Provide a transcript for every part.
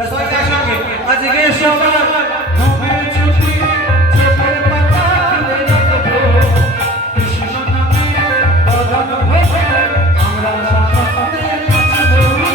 আজকে সবার ঘুমে ছুটি চোখের পাতা খুলে রাখবো কৃষ্ণ নামে বদন হয়ে আমরা সামনে নাচবো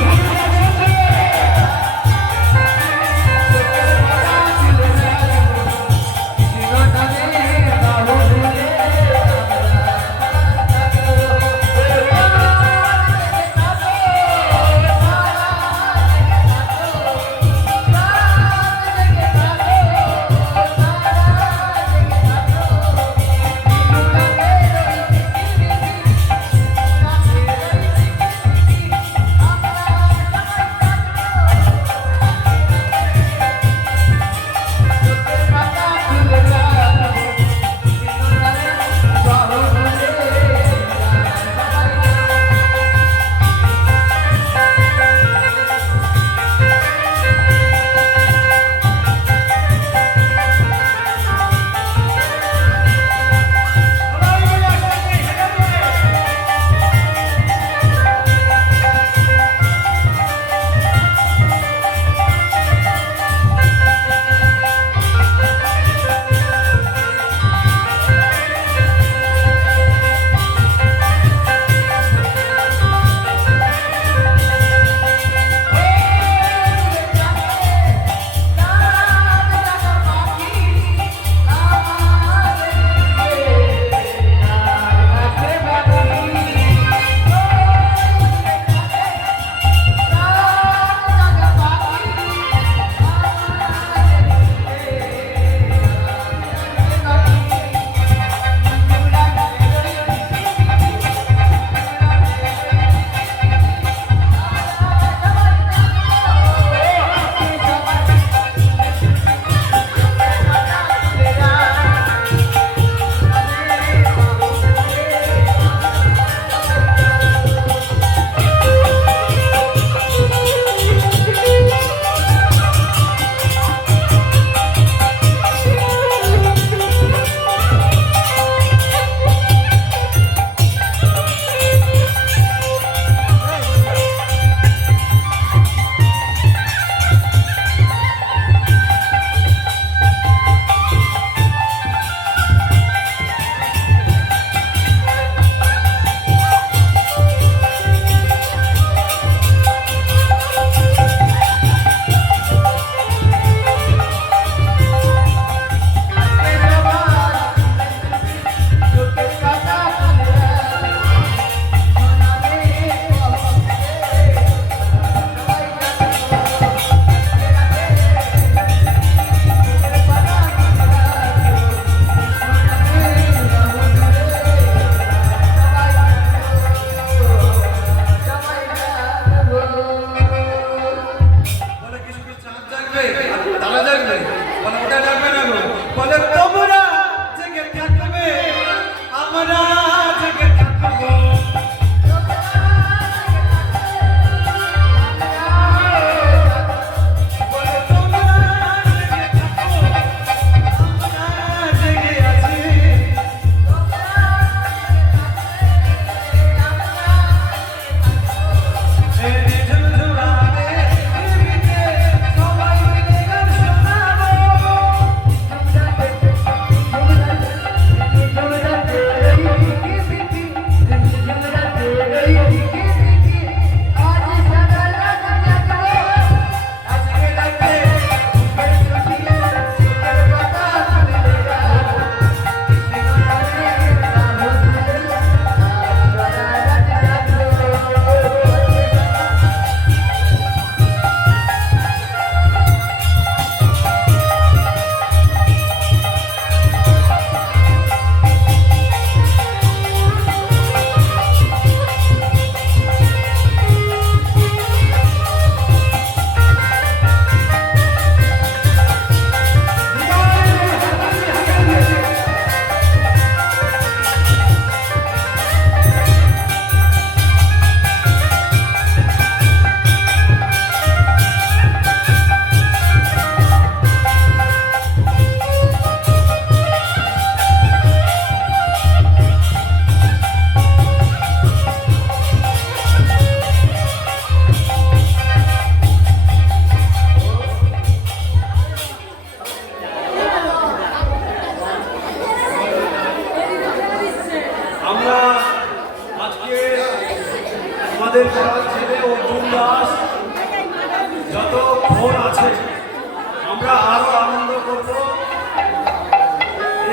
আমরা আরো আনন্দ করব।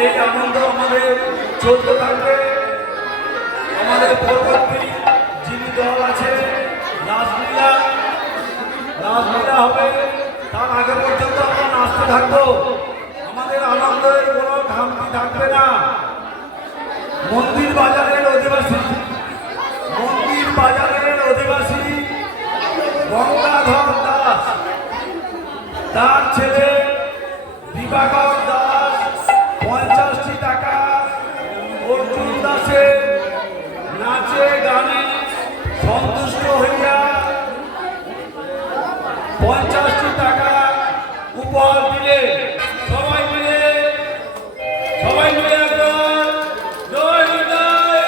এই আনন্দ আমাদের চলতে থাকবে। আমাদের পরবর্তী যিনি দল আছে রাসলীলা হবে, তার আগে পর্যন্ত আমরা নাচতে থাকবো। আমাদের আনন্দের কোনো খামতি থাকবে না। মন্দির বাজারের অধিবাসী গঙ্গাধর দাস, তার ছেলে দিবাকর দাস 50টি টাকা, অর্জুন দাসের নাচে গানে সন্তুষ্ট হইয়া 50টি টাকা উপহার দিলে সবাই মিলে একদম জয় জয়।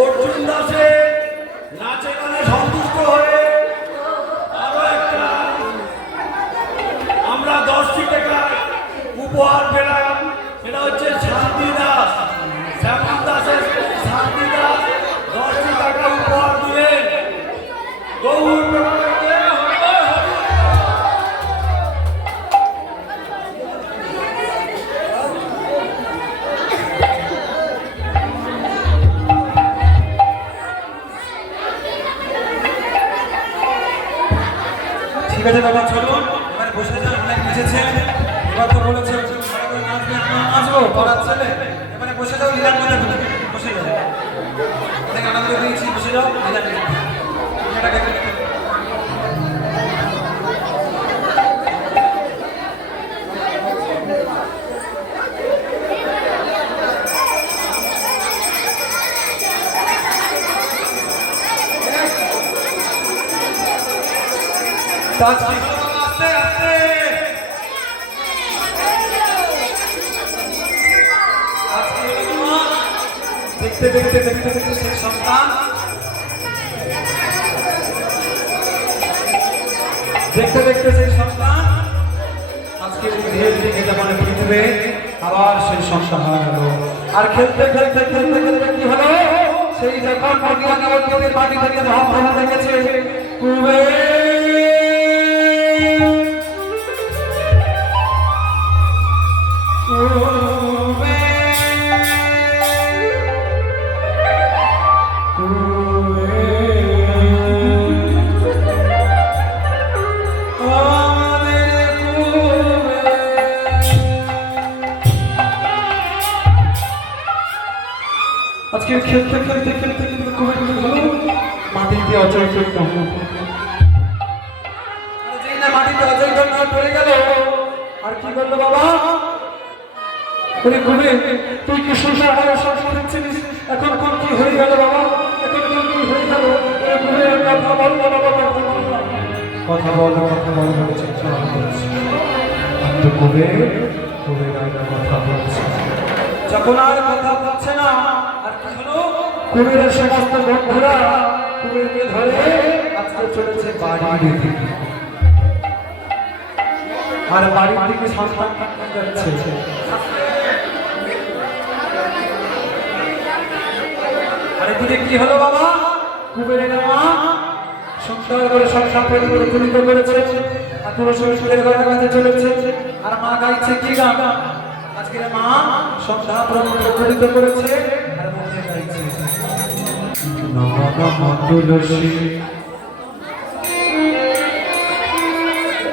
অর্জুন দাসের নাচে গানে সন্তুষ্ট হয়ে আরো একটা আমরা 10টি টাকা উপহার পেলাম। সেটা হচ্ছে শান্তি দাস, শ্যামল দাসের শান্তি দাস 10টি টাকা উপহার দিলেন। গৌর ঠিক আছে বাবা, চলুন এবারে বসে যান। অনেক বুঝেছেন, এবার তো বলেছে নাচবে, আমরা নাচবো পড়ার ছেলে। এবারে বসে যাও, লীলার মধ্যে বসে যাও। অনেক আনন্দ দিয়েছি, বসে যাও। আস্তে আস্তে দেখতে দেখতে দেখতে দেখতে সেই সন্তান আজকে ধীরে ধীরে খেতে মানে পৃথিবী আবার সেই সংসার হয়ে গেল। আর খেলতে খেলতে খেলতে খেলতে কি হলো, সেই যখন মাটি থেকে ভাব ভালো লেগেছে কুবে আজকে খেলতে খেলতে খেলতে খেলতে খুবই হলো মাটিতে অচল মাটিতে অচল পড়ে গেল। আর কি করলো বাবা, তুই কি সংসার দেখছিস? এখন কোন কি হয়ে গেল বাবা, এখন কোন কি হয়ে গেল? কথা বল কথা বলছে কথা বলছে। যখন আর কথা বলছে না, আর কি হলো, কুবেরের সমস্ত বন্ধুরা কুবেরকে ধরে আজকে চলেছে বাড়ির দিকে। আর বাড়ির দিকে সন্তান যাচ্ছে। আর এদিকে কি হলো বাবা, কুবেরের মা সংসার করে সংসার পরিচালিত করেছে, আর তুলসীর ঘরে কাছে চলেছে। আর মা গাইছে কি গান, আজকের মা সংসার পরিচালিত করেছে আর মুখে গাইছে নম তুলসী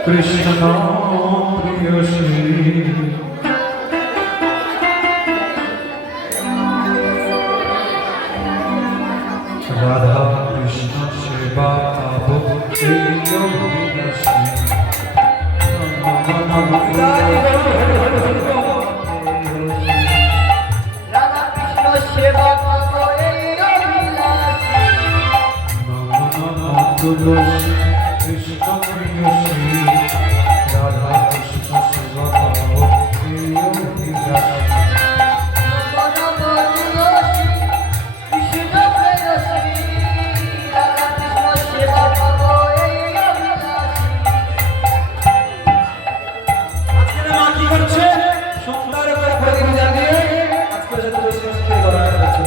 কৃষ্ণ প্রিয়সী রাধা কৃষ্ণ সেবা পাবো এই অভিলাষী। এখানে মা কি করছে? সুন্দর করে প্রদীপ জ্বালিয়ে আজকে যে তুলসী মন্দিরে গড়া করেছে।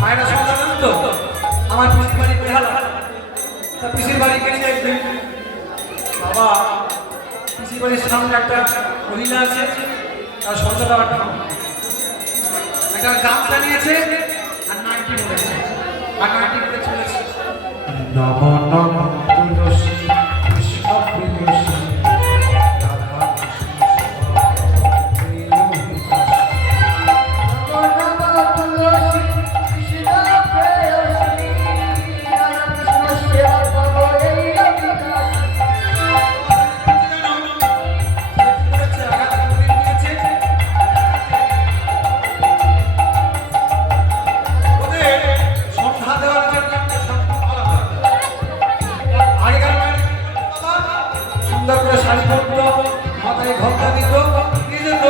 মায়েরা শুনলেন তো? আমার পিসির বাড়ি বেহালা। তা পিসির বাড়ি গেছে একদিন। বাবা, পিসির বাড়ির সামনে একটা মহিলা আছে, তার সন্ধ্যা দেওয়াটা একটা গামছা নিয়েছে আর নাইটি পরেছে, আর নাইটি পরে চলেছে। নম নম তুলসী কৃষ্ণ প্রেয়সী রাধা সুন্দর করে শাড়ি পরতো, মাথায় ঘন্টা দিত, কি যেত?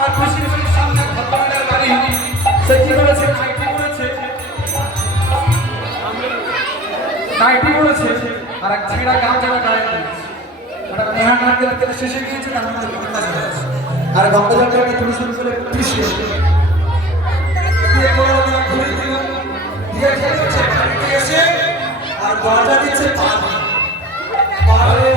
আর পিসির বাড়ির সামনে ভদ্রমহিলার বাড়ি, সে কি করেছে? নাইটি পরেছে আর এক ছেঁড়া গামছাটা গায়ে দিয়েছে। ওটা নেহা নারকেলের তেলে শেষে গিয়েছে, তার মধ্যে গঙ্গা জল আছে। আর গঙ্গা জলটাকে তুলসী করে পিষে দিয়ে গরম জল ধরে দিল, দিয়ে খেয়ে হচ্ছে বাড়িতে এসে আর গড়টা দিচ্ছে পা দিয়ে। পা দিয়ে,